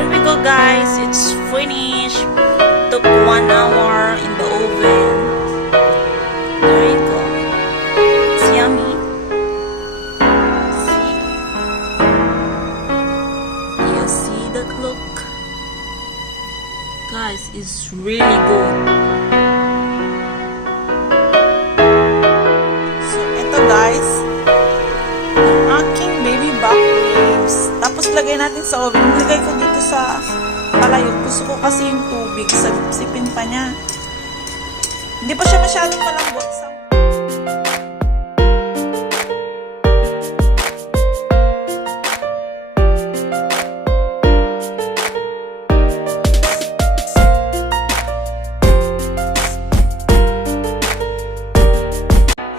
Here we go, guys. It's finished. Took 1 hour in the oven. There you go. It's yummy. See? You see that look? Guys, it's really good. So, ito guys, ang aking baby back ribs. Tapos, lagay natin sa oven. Nilagay ko dito sa palayok. Gusto ko kasi yung tubig. Sipin pa niya. Hindi pa siya masyadong malambot sa...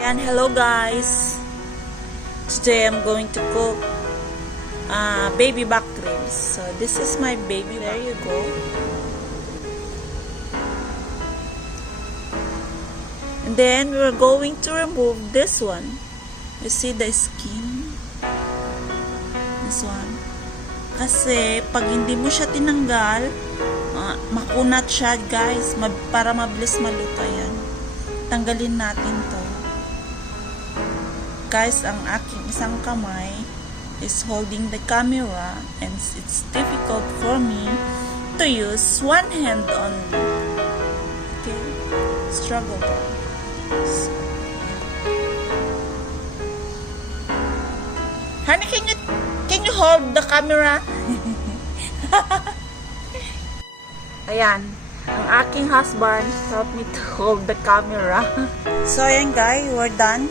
And hello guys, today I'm going to cook baby back ribs. So this is my baby. There you go. And then we're going to remove this one. You see the skin? This one. Kasi pag hindi mo siya tinanggal, makunat siya guys. Para mabilis maluto yan. Tanggalin natin to. Guys, ang aking isang kamay is holding the camera and it's difficult for me to use one hand only. Okay? Struggle guys. Honey, can you hold the camera? Ayan. Ang aking husband helped me to hold the camera. So, ayan guys, we're done.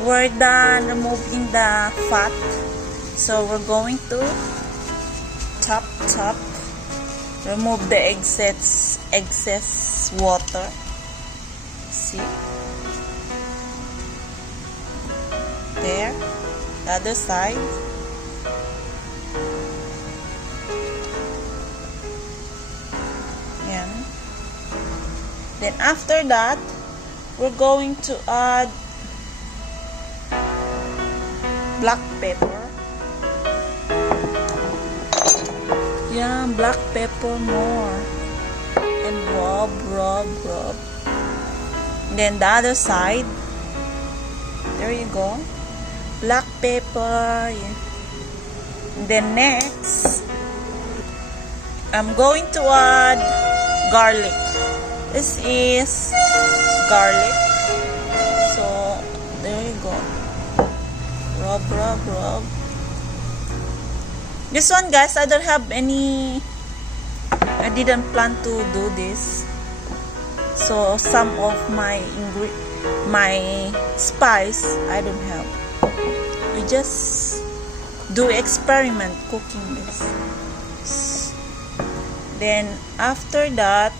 We're done removing the fat. So we're going to chop, remove the excess water. See? There. The other side. Yan. Then after that, we're going to add black pepper. Yeah, black pepper more. And rub. Then the other side. There you go. Black pepper. Yeah. And then next, I'm going to add garlic. This is garlic. So, there you go. Rub. This one guys, I don't have any, I didn't plan to do this. So some of my spice I don't have. We just do experiment cooking this. Then after that,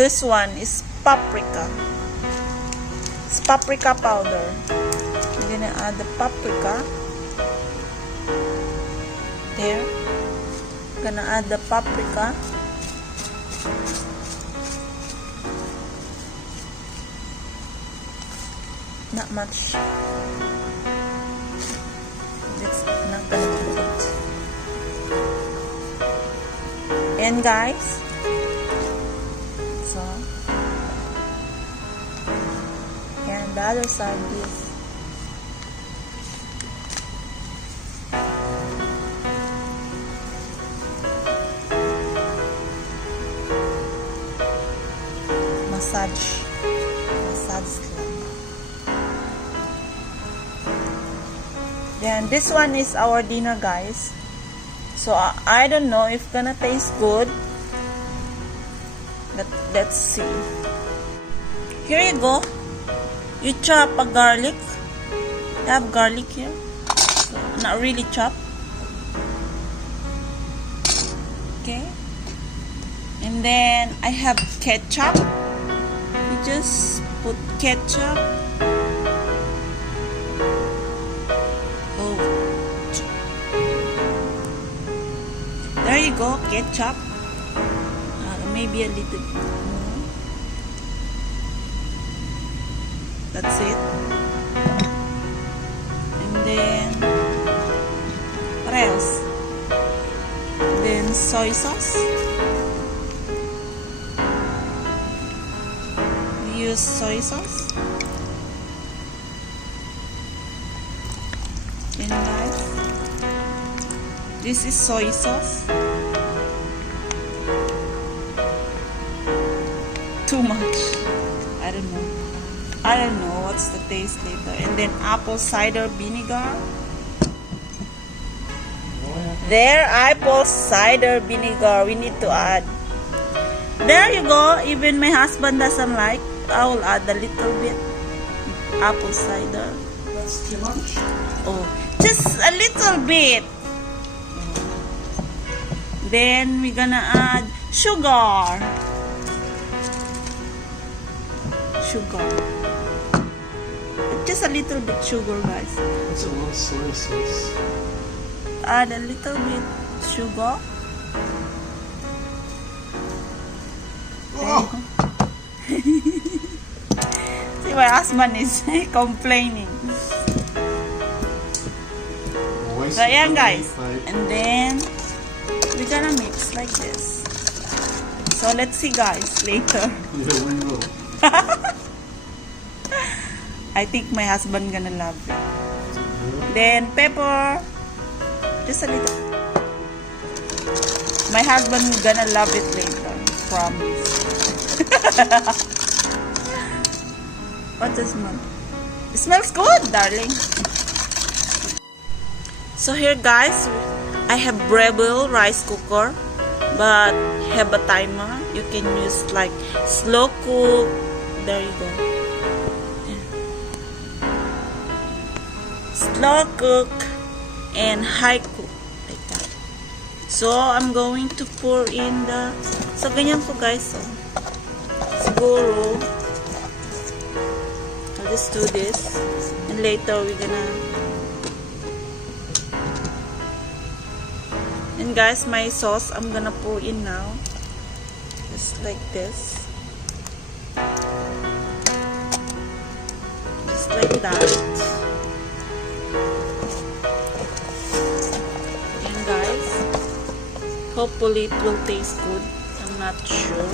this one is paprika. It's paprika powder. I'm gonna add the paprika. There. Gonna add the paprika. Not much. It's not gonna be good. And guys, so and the other side is massage lang. Then this one is our dinner guys. So I don't know if gonna taste good. But let's see. Here you go. You chop a garlic. You have garlic here. So, not really chop. Okay. And then I have ketchup. You just put ketchup. Oh. There you go, ketchup. Maybe a little bit more. That's it. And then what else? soy sauce. We use soy sauce. And guys, this is soy sauce. Too much. I don't know what's the taste later. And then apple cider vinegar. There, apple cider vinegar. We need to add. There you go. Even my husband doesn't like. I will add a little bit. Apple cider. That's too much. Oh, just a little bit. Then we're gonna add sugar. Just a little bit sugar, guys. That's a lot of soy sauce. Add a little bit sugar. Oh! See, my husband is complaining. So, ayan, guys. And then, we're gonna mix like this. So, let's see, guys, later. Yeah, we will. I think my husband gonna love it. Then pepper, just a little. My husband gonna love it later. Promise. What does it smell? It smells good, darling. So here, guys, I have Breville rice cooker, but have a timer. You can use like slow cook. There you go. Slow cook and high cook, like that. So I'm going to pour in the, so ganyan po, guys. So siguro I'll just do this, and later we're gonna, and guys, my sauce I'm gonna pour in now, just like this, just like that. Guys, hopefully it will taste good. I'm not sure.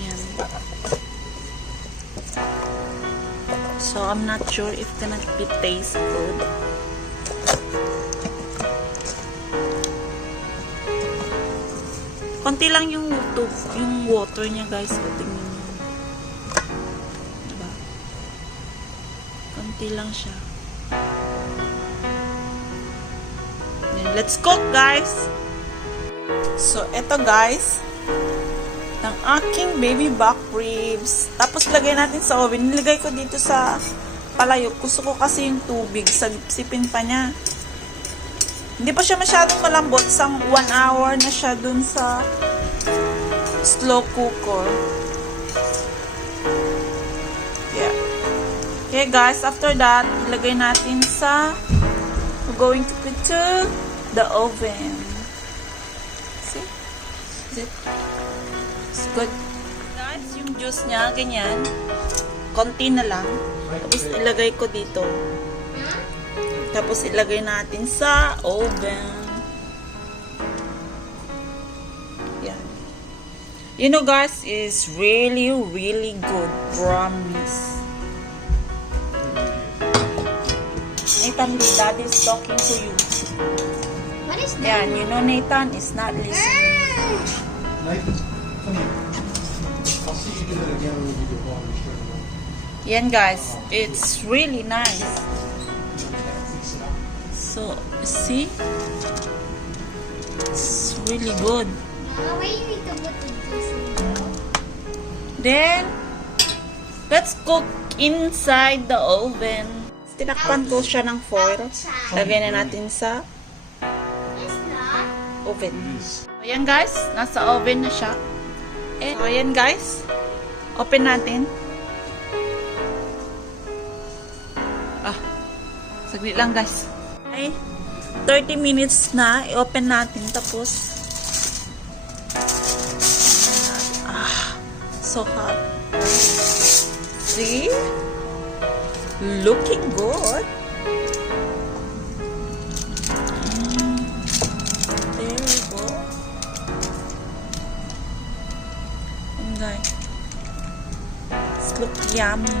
Yan. So I'm not sure if gonna be taste good. Konti lang yung water niya, guys. So, tingnan niyo. Diba? Konti lang siya. Let's cook, guys. So, eto, guys, ang aking baby back ribs. Tapos, lagay natin sa oven. Nilagay ko dito sa palayok. Gusto ko kasi yung tubig. Sipin pa niya. Hindi pa siya masyadong malambot. Sang 1 hour na siya dun sa slow cooker. Yeah. Okay, guys. After that, ilagay natin sa, we're going to put to the oven. See? Is it? It's good. Guys, yung juice niya, ganyan. Konti na lang. Tapos ilagay ko dito. Tapos ilagay natin sa oven. Yan. You know, guys, it's really, really good. Promise. Nathan, Daddy is talking to you. What is that? Yeah, you know Nathan is not listening. Nathan, come here. I'll see you do that again when we do water straight away. Yan, guys, it's really nice. So, see? It's really good. Why you need to put the juice in there? Then, let's cook inside the oven. Tinakpan ko siya ng foil. Lagyan na natin sa It's not. oven. So, ayan, guys, nasa oven na siya. So, ayan, guys, open natin. Saglit lang, guys. Okay, 30 minutes na. I-open natin. Tapos, so hot. See? Looking good. yummy.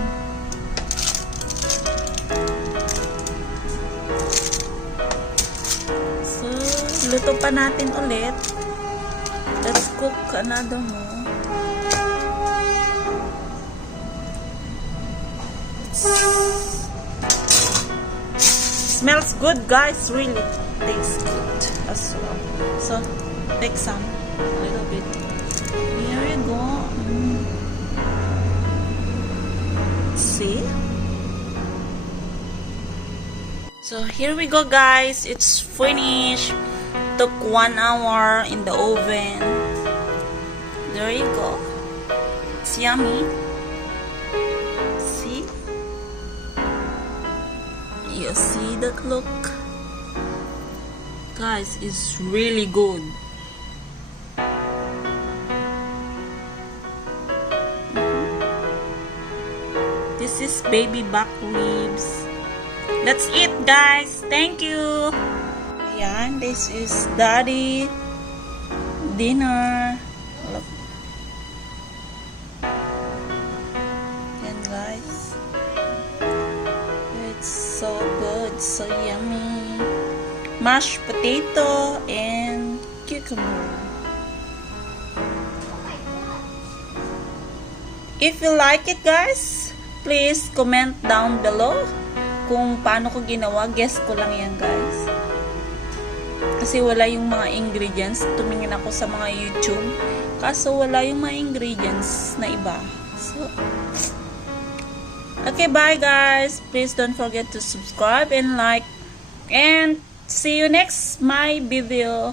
So, luto pa natin ulit. Let's cook another more. Smells good, guys. Really tastes good as well. So, take some. A little bit. Here you go. See? So, here we go, guys. It's finished. Took 1 hour in the oven. There you go. It's yummy. See? You see that look? Guys, it's really good. This is baby back ribs. Let's eat, guys. Thank you. Ayan, this is daddy dinner. Look. Ayan, guys. It's so good, so yummy. Mashed potato and cucumber. If you like it, guys, please comment down below kung paano ko ginawa. Guess ko lang yan, guys. Kasi wala yung mga ingredients. Tumingin ako sa mga YouTube. Kaso wala yung mga ingredients na iba. So, okay, bye guys. Please don't forget to subscribe and like. And see you next my video.